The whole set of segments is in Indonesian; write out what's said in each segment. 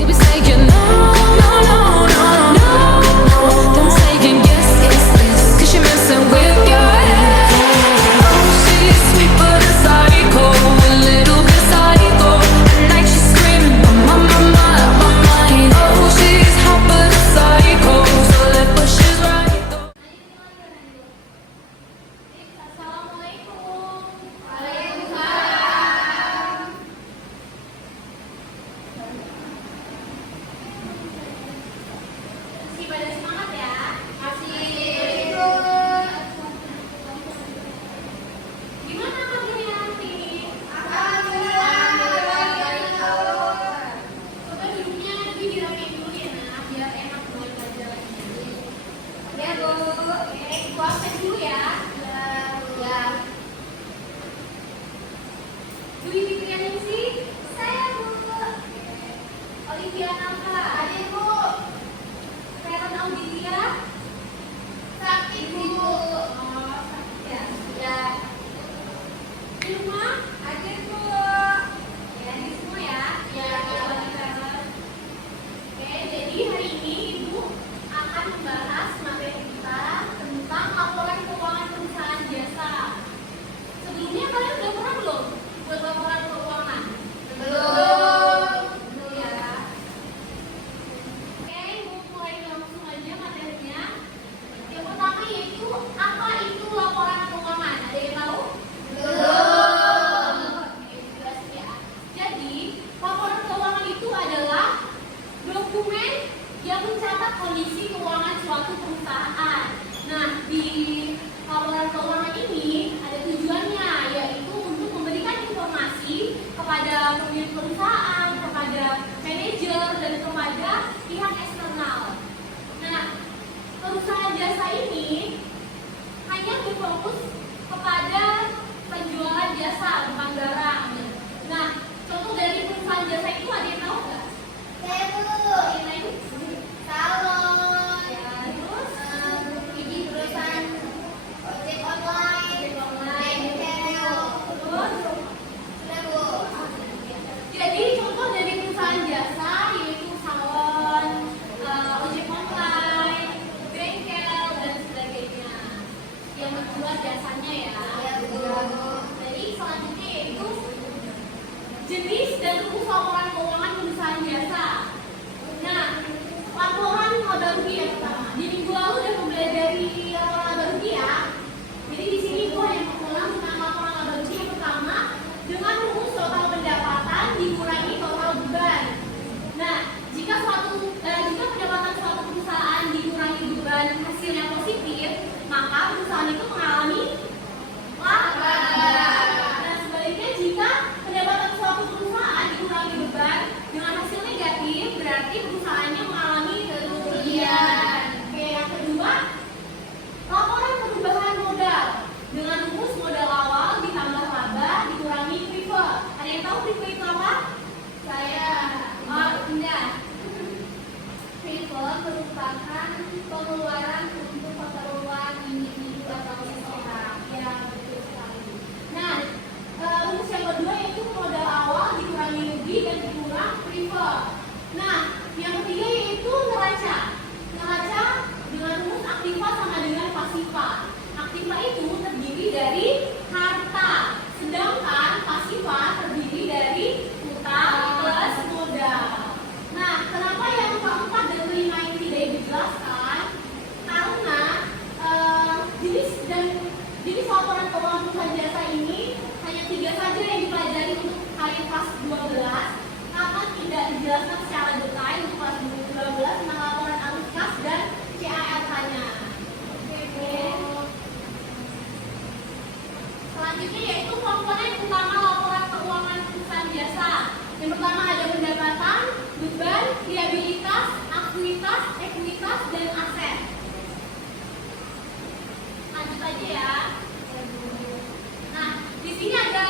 You'll be saying no, no, no, no, no, then saying yes, yes, yes, 'cause you're messing with your head. Oh, she's sweet but a psycho, a little bit psycho. At night she's screaming, my, my, my, my mind. Oh, she's hot but a psycho, so left but she's right. Assalamualaikum. Masih pada semangat ya? Masih. Gimana kabarnya nanti? Coba duduknya lebih dirapiin dulu ya nak, biar enak buat belajar lagi. Ya Bu. Oke, ibu absen dulu ya. Ya. Dwi Fitrianingsih, saya Bu. Olivia Nalka, ada Bu. Feren Audilia, sakit Bu. Oh, sakit ya. Ya. Di rumah ada Bu. Ya, di semua ya. Ya, Feren. Oke, jadi hari ini Ibu akan membahas materi kita tentang laporan keuangan perusahaan jasa. Sebelumnya kalian udah pernah belum buat laporan keuangan? Belum. Belum ya. Oke, Ibu mulai langsung aja materinya. Yang pertama yaitu apa itu laporan keuangan? Ada yang tahu? Belum. Oke, jelasin ya. Jadi, laporan keuangan itu adalah dokumen yang mencatat kondisi keuangan suatu perusahaan. Nah, di laporan keuangan ini ada tujuannya, yaitu untuk memberikan informasi kepada pemilik perusahaan, kepada manajer, dan kepada pihak eksternal. Nah, perusahaan jasa ini hanya berfokus kepada penjualan jasa, bukan barang. Nah, contoh dari perusahaan jasa itu ada yang tahu nggak? Saya Bu. Yang lain? Salon. Ya, terus? Ini perusahaan ojek online. Bengkel. Terus? Sudah Bu. Jadi contoh dari perusahaan jasa yaitu salon, ojek online, bengkel, dan sebagainya yang menjual jasanya ya. Jadi selanjutnya yaitu jenis dan rumus laporan keuangan perusahaan jasa. Nah, laporan laba rugi yang pertama. Di minggu lalu udah mempelajari laporan laba rugi ya. Jadi di sini gue hanya mengulang tentang laporan laba rugi yang pertama dengan rumus total pendapatan dikurangi total beban. Nah, jika pendapatan suatu perusahaan dikurangi beban hasilnya positif, maka perusahaan itu mengalami laba. Nah, sebaliknya jika pendapatan suatu perusahaan dikurangi beban dengan hasil negatif, berarti perusahaannya mengalami kerugian. Oke, yang kedua, laporan perubahan modal dengan rumus modal awal ditambah laba dikurangi prefer. Ada yang tahu prefer itu apa? Saya. Oh, indah. Prefer merupakan pengeluaran untuk keperluan individu atau seseorang. Ya, betul sekali. Nah, rumus yang kedua yaitu modal awal dikurangi rugi dan dikurang prefer. Nah, yang ketiga yaitu neraca. Neraca dengan rumus aktiva sama dengan pasiva. Aktiva itu terdiri dari harta, sedangkan pasiva terdiri dari utang plus modal. Nah, kenapa yang keempat dan kelima ini tidak dijelaskan? Karena jenis laporan keuangan perusahaan jasa ini hanya 3 saja yang dipelajari untuk kalian kelas 12, karena tidak dijelaskan secara detail untuk kelas 12 tentang laporan arus kas dan CALK-nya. Selanjutnya yaitu komponen utama laporan keuangan perusahaan jasa. Yang pertama ada pendapatan, beban, liabilitas, akuitas, ekuitas, dan aset. Lanjut aja ya. Nah, di sini ada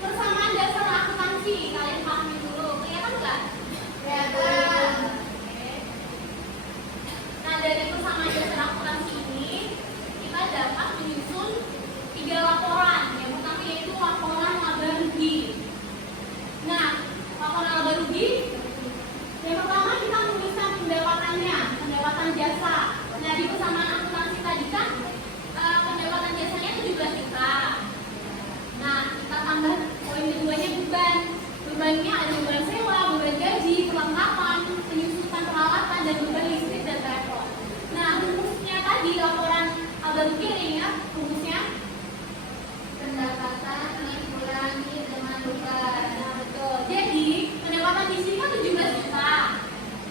persamaan dasar akuntansi. Kalian pahami dulu. Kelihatan nggak? Kelihatan. Oke. Nah, dari persamaan dasar akuntansi ini kita dapat menyusun 3 laporan. Yang pertama yaitu laporan laba rugi. Nah, laporan laba rugi yang pertama tambah poin keduanya beban. Bebannya ada beban sewa, beban gaji, perlengkapan, penyusutan peralatan, dan beban listrik dan telepon. Nah, rumusnya tadi laporan Abang Kiri ingat rumusnya? Pendapatan dikurangi dengan beban. Nah, betul. Jadi, pendapatan di sini kan 17 juta.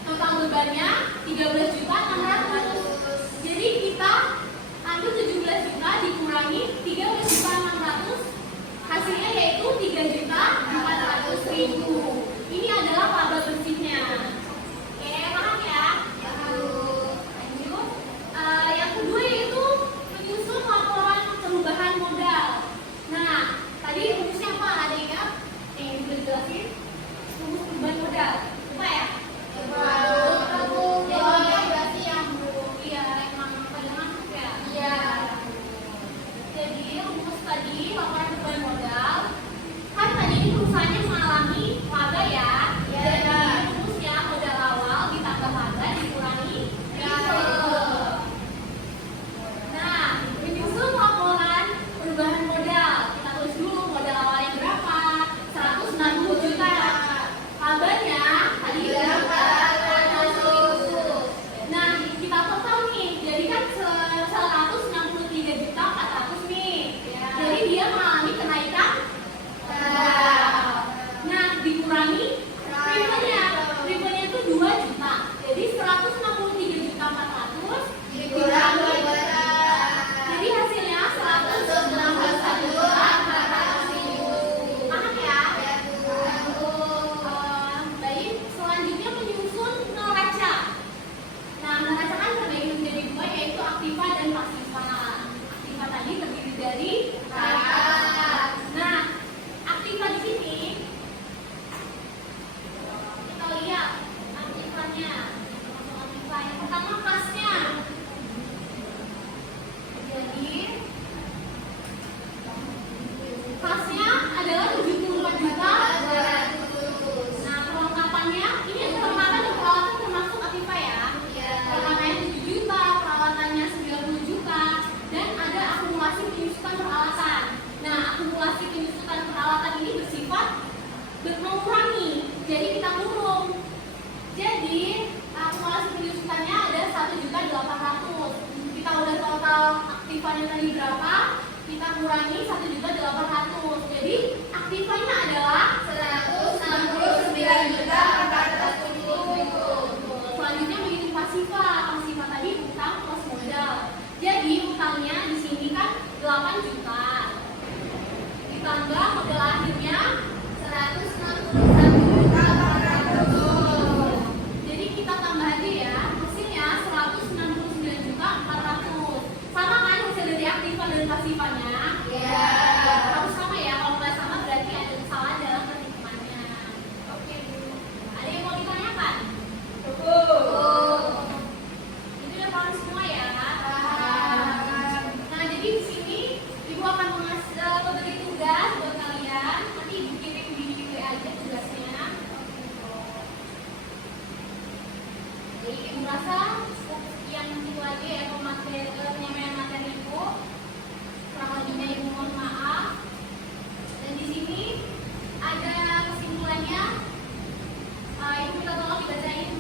Total bebannya 13.600.000. Jadi kita ambil 17 juta dikurangi 13.600.000. Hasilnya yaitu 3.400.000. Ini adalah laba bersihnya. Oke, paham ya? Lanjut. Yang kedua yaitu menyusun laporan perubahan modal. Nah, tadi rumusnya apa? Ada ingat? Yang bisa dijelasin? Rumus perubahan modal. Coba ya? Coba. Jadi berarti yang iya emang pada masuk ya? Iya. Jadi rumus tadi laporan perubahan modal. Kan tadi ini perusahaannya mengalami laba ya. Jadi rumusnya modal awal ditambah laba dikurangi risiko. Nah, menyusun laporan perubahan modal. Kita tulis dulu modal awalnya berapa? 160 juta. Labanya tadi berapa? 100.000. Nah, kita total nih. Jadi kan 163.400.000 nih. Jadi dia mengalami kenaikan. Nah, dikurangi pribanya. Pribanya itu 2 juta. Jadi 163.400.000 dikurangi. Jadi hasilnya 161.400.000. Paham ya? Baik, selanjutnya menyusun neraca. Nah, neraca kan terbagi menjadi dua yaitu aktiva dan pasiva. Aktiva tadi terdiri dari rakyat. Nah, aktiva di sini kita lihat aktivanya. Aktiva yang pertama kasnya. Jadi kasnya adalah 74 juta. Nah, perlengkapannya ini perlengkapan dan peralatan termasuk aktiva ya. Perlengkapannya 7 juta, peralatannya 90 juta, dan ada akumulasi penyusutan peralatan. Nah, akumulasi penyusutan peralatan ini bersifat mengurangi, jadi kita kurung. Jadi akumulasi penyusutannya ada 1.800.000. Kita udah total aktivanya tadi berapa? Kita kurangi 1.800.000. Jadi aktivanya adalah 169.400.000. Selanjutnya menghitung pasiva. Pasiva tadi utang plus modal. Jadi utangnya di sini kan 8 juta. Ditambah modal akhirnya 161.800.000. Jadi kita tambah aja ya. Hasilnya 169.400.000. Sama kan hasil dari aktiva dan pasivanya? Iya. Harus sama ya. Kalau nggak sama berarti ada kesalahan dalam perhitungannya. Oke. Ada yang mau ditanyakan? Itu udah paham semua ya? Nah, jadi di sini Ibu akan memberi tugas buat kalian. Nanti Ibu kirim di WA aja tugasnya. Jadi Ibu rasa cukup yang itu aja ya penyampaian materi Ibu. Kurang lebihnya Ibu mohon maaf. Dan di sini ada kesimpulannya. Ibu minta tolong dibacain